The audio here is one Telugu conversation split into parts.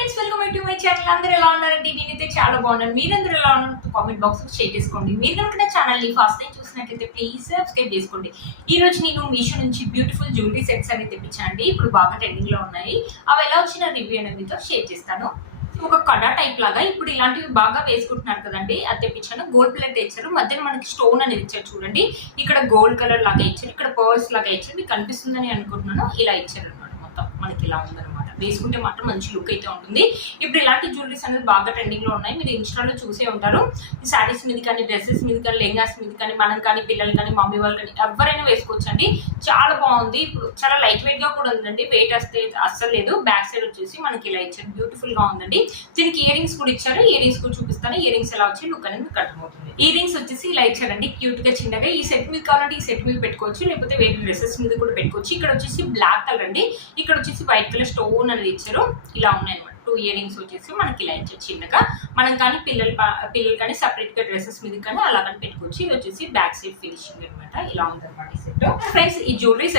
Friends, welcome back to my channel. అందరూ ఎలా ఉన్నారండి? నేనైతే చాలా బాగున్నాను. మీరందరూ ఎలా ఉన్నారు? కామెంట్ బాక్స్ లో షేర్ చేసుకోండి. మీరు కనుక నా ఛానల్ ని ఫస్ట్ టైం చూసినట్లయితే ప్లీజ్ సబ్స్క్రైబ్ చేసుకోండి. ఈ రోజు నేను మీషో నుంచి బ్యూటిఫుల్ జ్యువెలరీ సెట్స్ అనేది తెప్పించానండి. ఇప్పుడు బాగా ట్రెండింగ్ లో ఉన్నాయి. అవి ఎలా వచ్చిన రివ్యూ అనేది మీతో షేర్ చేస్తాను. ఒక కడా టైప్ లాగా ఇప్పుడు ఇలాంటివి బాగా వేసుకుంటున్నారు కదండి, అది తెప్పించాను. గోల్డ్ ప్లేట్ ఇచ్చారు, మధ్యలో మనకి స్టోన్ అనేది ఇచ్చారు. చూడండి, ఇక్కడ గోల్డ్ కలర్ లాగా ఇచ్చారు, ఇక్కడ పర్ల్స్ లాగా ఇచ్చారు. మీకు కనిపిస్తుందని అనుకుంటున్నాను. ఇలా ఇచ్చారు అనమాట. మొత్తం మనకి ఇలా ఉందన్నమాట. వేసుకుంటే మాత్రం మంచి లుక్ అయితే ఉంటుంది. ఇప్పుడు ఇలాంటి జ్యువెలరీస్ అనేది బాగా ట్రెండింగ్ లో ఉన్నాయి. మీరు ఇన్స్టాలో చూసే ఉంటారు. శారీస్ మీద కానీ, డ్రెస్సెస్ మీద కానీ, లెహంగాస్ మీద కానీ, మనం కానీ, పిల్లలు కానీ, మమ్మీ వాళ్ళు కానీ ఎవరైనా వేసుకోవచ్చండి. చాలా బాగుంది. ఇప్పుడు చాలా లైట్ వెయిట్ గా కూడా ఉందండి. వెయిట్ వస్తే అస్సలు లేదు. బ్యాక్ సైడ్ వచ్చేసి మనకి ఇలా ఇచ్చారు. బ్యూటిఫుల్ గా ఉందండి. దీనికి ఇయర్ రింగ్స్ కూడా ఇచ్చారు. ఇయర్ రింగ్స్ కూడా చూపిస్తాను. ఇయర్ రింగ్స్ ఎలా వచ్చి లుక్ అనేది కట్టుకుంటుంది. ఇయర్ రింగ్స్ వచ్చేసి ఇలా ఇచ్చారండి, క్యూట్ గా చిన్నగా. ఈ సెట్ మీద కావాలంటే ఈ సెట్ మీద పెట్టుకోవచ్చు, లేకపోతే వేరే డ్రెస్సెస్ మీద కూడా పెట్టుకోవచ్చు. ఇక్కడ వచ్చేసి బ్లాక్ కలర్ అండి, ఇక్కడ వచ్చేసి వైట్ కలర్ స్టోన్ అనేది ఇచ్చారు. ఇలా ఉన్నాయి అనమాట. 2 ఇయర్ రింగ్స్ వచ్చేసి మనకి ఇలా ఇచ్చారు చిన్నగా. మనం కానీ పిల్లలు కానీ సపరేట్ గా డ్రెస్సెస్ మీద కానీ అలా కానీ పెట్టుకోవచ్చు. ఇది వచ్చేసి బ్యాక్ సైడ్ ఫినిషింగ్ అనమాట. ఇలా ఉందన్నమాట ఈ సెట్. ఫ్రెండ్స్, ఈ జ్యువెలరీ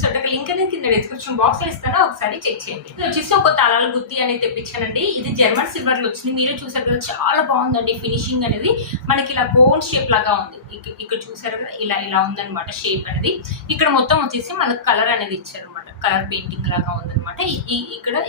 సెట్ లింక్ అనేది కింద డిస్క్రిప్షన్ బాక్స్ లో ఇస్తాను, ఒకసారి చెక్ చేయండి. ఇది వచ్చేసి ఒక తలాల గుత్తి అనేది తెప్పించానండి. ఇది జర్మన్ సిల్వర్ లో వచ్చింది. మీరు చూసారు కదా, చాలా బాగుందండి. ఫినిషింగ్ అనేది మనకి ఇలా కోన్ షేప్ లాగా ఉంది. ఇక్కడ చూసారు కదా, ఇలా ఇలా ఉందన్నమాట షేప్ అనేది. ఇక్కడ మొత్తం వచ్చేసి మనకు కలర్ అనేది ఇచ్చారు అనమాట. కలర్ పెయింటింగ్ లాగా ఉందన్నమాట.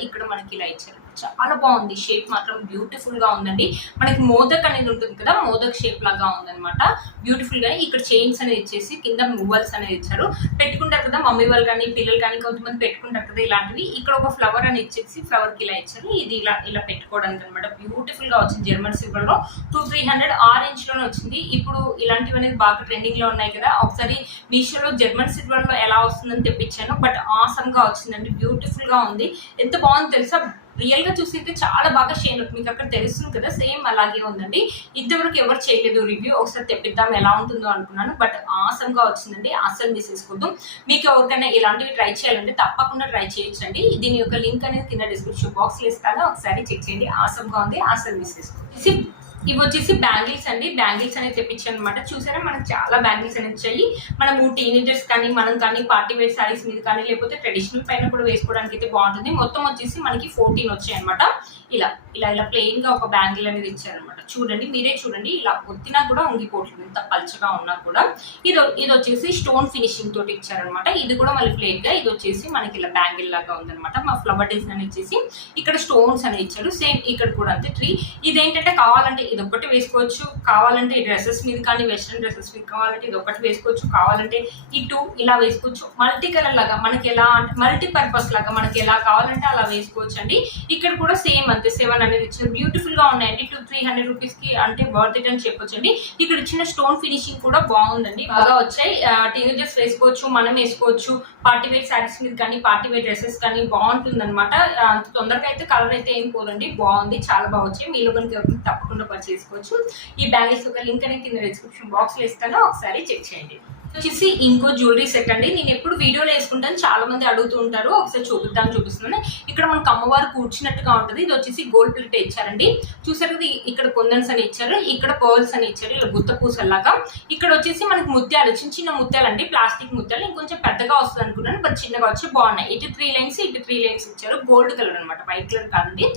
ఇక్కడ మనకి ఇలా ఇచ్చారు. చాలా బాగుంది. షేప్ మాత్రం బ్యూటిఫుల్ గా ఉందండి. మనకి మోదక్ అనేది ఉంటుంది కదా, మోదక్ షేప్ లాగా ఉందన్నమాట. బ్యూటిఫుల్ గా ఇక్కడ చైన్స్ అనేది ఇచ్చేసి కింద మూవల్స్ అనేది ఇచ్చారు. పెట్టుకుంటారు కదా మమ్మీ వాళ్ళు కానీ, పిల్లలు కానీ, కొంతమంది పెట్టుకుంటారు కదా ఇలాంటివి. ఇక్కడ ఒక ఫ్లవర్ అని ఇచ్చేసి ఫ్లవర్ కి ఇలా ఇచ్చారు. ఇది ఇలా పెట్టుకోవడానికి అనమాట. బ్యూటిఫుల్ గా వచ్చింది. జర్మన్ సిల్వర్ లో 200-300 ఆరెంజ్ లోనే వచ్చింది. ఇప్పుడు ఇలాంటివి అనేది బాగా ట్రెండింగ్ లో ఉన్నాయి కదా. ఒకసారి మీషోలో జర్మన్ సిల్వర్ లో ఎలా వస్తుందని తెప్పించాను. బట్ ఆసమ్ గా వచ్చిందండి. బ్యూటిఫుల్ గా ఉంది. ఎంత బాగుంది తెలుసా. రియల్ గా చూసి చాలా బాగా షైన్ అవుతుంది. మీకు అక్కడ తెలుస్తుంది కదా, సేమ్ అలాగే ఉందండి. ఇంతవరకు ఎవరు చేయలేదు రివ్యూ. ఒకసారి తెప్పిద్దాం ఎలా ఉంటుందో అనుకున్నాను. బట్ ఆసమ్ గా వచ్చిందండి. అసలు మిస్ చేసుకోవద్దు. మీకు ఎవరికైనా ఇలాంటివి ట్రై చేయాలంటే తప్పకుండా ట్రై చేయొచ్చండి. దీని యొక్క లింక్ అనేది కింద డిస్క్రిప్షన్ బాక్స్ లో ఇస్తాను, ఒకసారి చెక్ చేయండి. ఆసమ్ గా ఉంది. అసలు మిస్ చేసుకోండి. ఇవి వచ్చేసి బ్యాంగిల్స్ అండి. బ్యాంగిల్స్ అనేది తెప్పించాను అనమాట. చూసారా, మనకు చాలా బ్యాంగిల్స్ అనేది వచ్చాయి. మనము టీనేజర్స్ కానీ, మనం కానీ పార్టీ వేర్ శారీస్ మీద కానీ, లేకపోతే ట్రెడిషనల్ పైన కూడా వేసుకోవడానికి అయితే బాగుంటుంది. మొత్తం వచ్చేసి మనకి 14 వచ్చాయి అనమాట. ఇలా ప్లెయిన్ గా ఒక బ్యాంగిల్ అనేది ఇచ్చారనమాట. చూడండి, మీరే చూడండి. ఇలా ఒత్తినా కూడా ఉంగిపోతుంది, ఇంత పల్చగా ఉన్నా కూడా. ఇది వచ్చేసి స్టోన్ ఫినిషింగ్ తోటి ఇచ్చారనమాట. ఇది కూడా మళ్ళీ ప్లెయిన్ గా. ఇది వచ్చేసి మనకి ఇలా బ్యాంగిల్ లాగా ఉందనమాట. మా ఫ్లవర్ డిజైన్ అని ఇచ్చేసి ఇక్కడ స్టోన్స్ అనేది ఇచ్చారు. సేమ్ ఇక్కడ కూడా అంతే 3. ఇదేంటంటే కావాలంటే ఇది ఒకటి వేసుకోవచ్చు, కావాలంటే డ్రెస్సెస్ మీద కానీ, వెస్ట్రన్ డ్రెస్సెస్ మీద కావాలంటే ఇది ఒకటి వేసుకోవచ్చు, కావాలంటే ఈ 2 ఇలా వేసుకోవచ్చు. మల్టీ కలర్ లాగా మనకి ఎలా అంటే మల్టీ పర్పస్ లాగా మనకి ఎలా కావాలంటే అలా వేసుకోవచ్చు అండి. ఇక్కడ కూడా సేమ్ అంతే 7 అనేది ఇచ్చారు. బ్యూటిఫుల్ గా ఉన్నాయండి. 200-300 రూపీస్ కి అంటే వర్త్ ఇట్ అని చెప్పొచ్చు అండి. ఇక్కడ ఇచ్చిన స్టోన్ ఫినిషింగ్ కూడా బాగుందండి. బాగా వచ్చాయి. టీనేజర్స్ వేసుకోవచ్చు, మనం వేసుకోవచ్చు. పార్టీ వేర్ శారీస్ మీద కానీ, పార్టీ వేర్ డ్రెస్సెస్ కానీ బాగుంటుంది అనమాట. అంత తొందరగా అయితే కలర్ అయితే ఏం పోదండి. బాగుంది, చాలా బాగా వచ్చాయి. మీలో కనుక తప్పకుండా చేసుకోవచ్చు. ఈ బ్యాంగిల్స్ ఒక లింక్ అనేది కింద డిస్క్రిప్షన్ బాక్స్ లో ఇస్తాను, ఒకసారి చెక్ చేయండి. వచ్చేసి ఇంకో జ్యువెలరీ సెట్ అండి. నేను ఎప్పుడు వీడియోలో వేసుకుంటాను, చాలా మంది అడుగుతూ ఉంటారు. ఒకసారి చూపిస్తున్నాను. ఇక్కడ మనకు అమ్మవారు కూర్చున్నట్టుగా ఉంటుంది. ఇది వచ్చేసి గోల్డ్ ప్లేట్ ఇచ్చారండి. చూసారు కదా, ఇక్కడ కొందన్స్ అని ఇచ్చారు, ఇక్కడ పర్ల్స్ అని ఇచ్చారు, ఇలా గుత్త పూసల్లాగా. ఇక్కడ వచ్చేసి మనకి ముత్యాలు, చిన్న ముత్యాలు అండి, ప్లాస్టిక్ ముత్యాలు. ఇంకొంచెం పెద్దగా వస్తుంది అనుకున్నాను, బట్ చిన్నగా వచ్చి బాగున్నాయి. ఇటు 3 లైన్స్, ఇటు 3 లైన్స్ ఇచ్చారు. గోల్డ్ కలర్ అనమాట, వైట్ కలర్ కాదండి,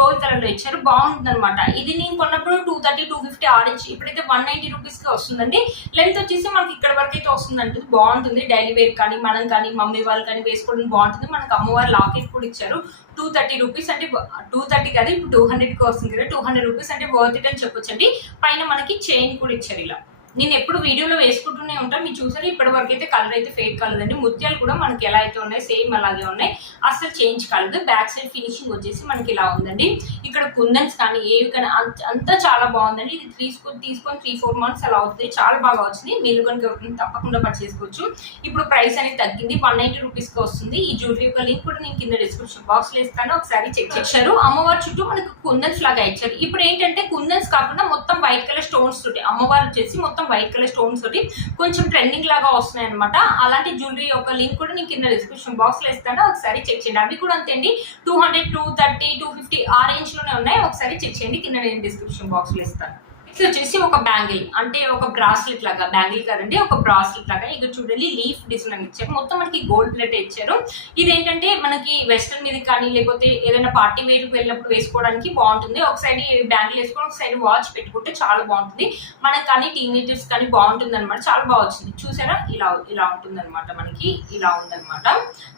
గోల్డ్ కలర్ లో ఇచ్చారు. బాగుంటుంది అనమాట. ఇది నేను కొన్నప్పుడు 230-250 ఆరెంజ్. ఇప్పుడైతే 190 రూపీస్ కి వస్తుందండి. లెంత్ వచ్చేసి మనకి ఇక్కడ వరకు అయితే వస్తుందంటే బాగుంటుంది. డైలీ వేర్ కానీ, మనం కానీ, మమ్మీ వాళ్ళు కానీ వేసుకోవడం బాగుంటుంది. మనకు అమ్మవారు లాకెట్ కూడా ఇచ్చారు. 230 రూపీస్ అంటే 230 కదా, ఇప్పుడు 200 కి వస్తుంది కదా. 200 రూపీస్ అంటే వర్త్ ఇట్ అని చెప్పొచ్చు అండి. పైన మనకి చైన్ కూడా ఇచ్చారు. ఇలా నేను ఎప్పుడు వీడియోలో వేసుకుంటూనే ఉంటాను. మీరు చూసారు, ఇప్పటి వరకు అయితే కలర్ అయితే ఫేక్ కలర్ అండి. ముత్యాలు కూడా మనకి ఎలా అయితే ఉన్నాయి సేమ్ అలాగే ఉన్నాయి, అసలు చేంజ్ కాలేదు. బ్యాక్ సైడ్ ఫినిషింగ్ వచ్చేసి మనకి ఇలా ఉందండి. ఇక్కడ కుందన్స్ కానీ ఏవి కానీ అంతా చాలా బాగుందండి. ఇది తీసుకొని 3-4 మంత్స్ అలా అవుతుంది. చాలా బాగా వచ్చింది. మీరు కనుక తప్పకుండా పర్చేస్ చేసుకోవచ్చు. ఇప్పుడు ప్రైస్ అనేది తగ్గింది, 190 రూపీస్ కి వస్తుంది. ఈ జ్యువెలరీ యొక్క లింక్ కూడా నేను కింద డిస్క్రిప్షన్ బాక్స్ లో ఇస్తాను, ఒకసారి చెక్ చేశారు. అమ్మవారి చుట్టూ మనకు కుందన్స్ లాగా ఇచ్చారు. ఇప్పుడు ఏంటంటే కుందన్స్ కాకుండా మొత్తం వైట్ కలర్ స్టోన్స్ తోటి అమ్మవారు వచ్చేసి మొత్తం వైట్ కలర్ స్టోన్స్ తోటి కొంచెం ట్రెండింగ్ లాగా వస్తున్నాయి అనమాట. అలాంటి జ్యువెలరీ యొక్క లింక్ కూడా నేను కింద డిస్క్రిప్షన్ బాక్స్ లో ఇస్తాను, ఒకసారి చెక్ చేయండి. అవి కూడా అంతే అండి. 200, 230, 250 ఆ రేంజ్ లోనే ఉన్నాయి. ఒకసారి చెక్ చేయండి, కింద నేను డిస్క్రిప్షన్ బాక్స్ లో ఇస్తాను. ఇది వచ్చేసి ఒక బ్యాంగిల్, అంటే ఒక బ్రాస్లెట్ లాగా, బ్యాంగిల్ కదండి, ఒక బ్రాస్లెట్ లాగా. ఇక చూడండి లీఫ్ డిజైన్ ఇచ్చారు, మొత్తం మనకి గోల్డ్ ప్లేట్ ఇచ్చారు. ఇదేంటంటే మనకి వెస్ట్రన్ మీద కానీ లేకపోతే ఏదైనా పార్టీ వేర్కి వెళ్ళినప్పుడు వేసుకోవడానికి బాగుంటుంది. ఒక సైడ్ బ్యాంగిల్ వేసుకొని ఒక సైడ్ వాచ్ పెట్టుకుంటే చాలా బాగుంటుంది మనకి, కానీ టీనేజర్స్ కానీ బాగుంటుంది అనమాట. చాలా బాగా వచ్చింది చూసారా, ఇలా ఉంటుంది అనమాట, మనకి ఇలా ఉందన్నమాట.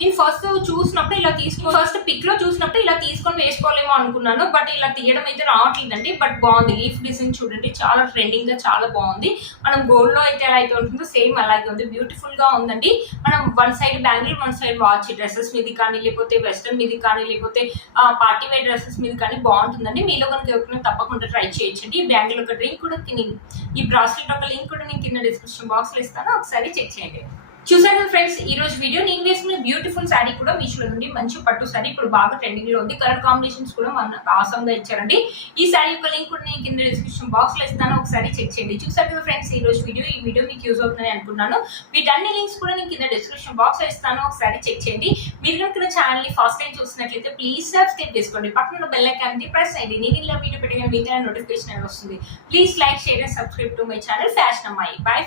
నేను ఫస్ట్ చూసినప్పుడు ఇలా ఫస్ట్ పిక్ లో చూసినప్పుడు ఇలా తీసుకొని వేసుకోలేమో అనుకున్నాను, బట్ ఇలా తీయడం అయితే రావట్లేదండి. బట్ బాగుంది, లీఫ్ డిజైన్ చూడండి, చాలా ట్రెండింగ్ గా చాలా బాగుంది. మనం గోల్డ్ లో అయితే ఎలా అయితే ఉంటుందో సేమ్ అలాగే ఉంది, బ్యూటిఫుల్ గా ఉందండి. మనం one side bangle, one side watch, dresses మీద కానీ లేకపోతే వెస్ట్రన్ మీద కానీ లేకపోతే పార్టీ వేర్ డ్రెస్సెస్ మీద కానీ బాగుంటుందండి. మీలో కనుక ఎవరికైనా తప్పకుండా ట్రై చేయొచ్చండి. ఈ బ్యాంగిల్ ఒక లింక్ కూడా, ఈ బ్రాస్లెట్ ఒక లింక్ కూడా నేను కింద డిస్క్రిప్షన్ బాక్స్ లో ఇస్తాను, ఒకసారి చెక్ చేయండి. చూసారు కదా ఫ్రెండ్స్, ఈ రోజు వీడియో నేను వేసుకున్న బ్యూటిఫుల్ శారీ కూడా మీషోలో నుండి, మంచి పట్టు శారీ ఇప్పుడు బాగా ట్రెండింగ్ లో ఉంది. కలర్ కాంబినేషన్స్ కూడా మనకు ఆసమ్ గా ఇచ్చారండి. ఈ శారీ యొక్క లింక్ కూడా నేను కింద డిస్క్రిప్షన్ బాక్స్ లో ఇస్తాను, ఒకసారి చెక్ చేయండి. చూసారు కదా ఫ్రెండ్స్, ఈ రోజు ఈ వీడియో మీకు యూజ్ అవుతుందని అనుకున్నాను. వీటన్ని లింక్స్ కూడా నేను కింద డిస్క్రిప్షన్ బాక్స్ లో ఇస్తాను, ఒకసారి చెక్ చేయండి. మీరు కనుక ఛానల్ ని ఫస్ట్ టైం చూసినట్లయితే ప్లీజ్ సబ్స్క్రైబ్ చేసుకోండి, పక్కన బెల్ ఐకాన్ ని ప్రెస్ చేయండి. నేను ఇలా వీడియో పెట్టిన మీకు నోటిఫికేషన్ వస్తుంది. Please like, share and subscribe to my channel fashion అమ్మాయి. బై.